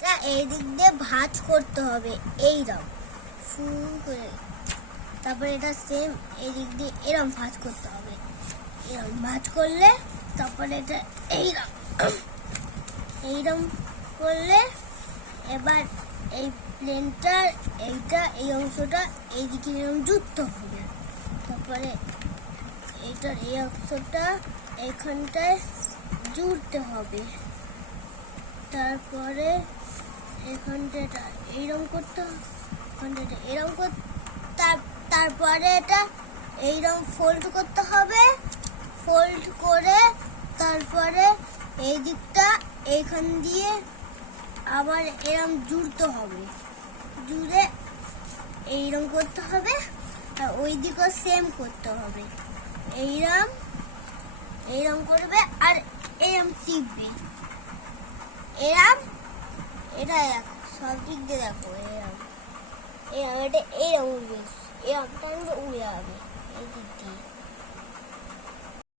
তা এই দিক দিয়ে ভাঁজ করতে হবে এইরকম শুরু করে, তারপরে এটা সেম এই দিক দিয়ে এরকম ভাঁজ করতে হবে। এরকম ভাঁজ করলে তারপরে এটা এইরকম করলে এবার এই প্লেনটার এই অংশটা এইদিকে এরকম যুক্ত হবে। তারপরে এইটার এই অংশটা এখানটায় জুড়তে হবে। তারপরে এখানটা এইরকম করতে হবে, এখানটা এরকম তারপরে এটা এইরকম ফোল্ড করতে হবে। ফোল্ড করে তারপরে এই দিকটা এইখান দিয়ে আবার এরকম জুড়তে হবে, জুড়ে এইরকম করতে হবে। আর ওই দিকেও সেম করতে হবে, এইরকম করবে আর এরকম টিপবে, এটা দেখো সব দিক দিয়ে দেখো, এটা এরকম উড়বে, এরকম টানবে উড়ে যাবে।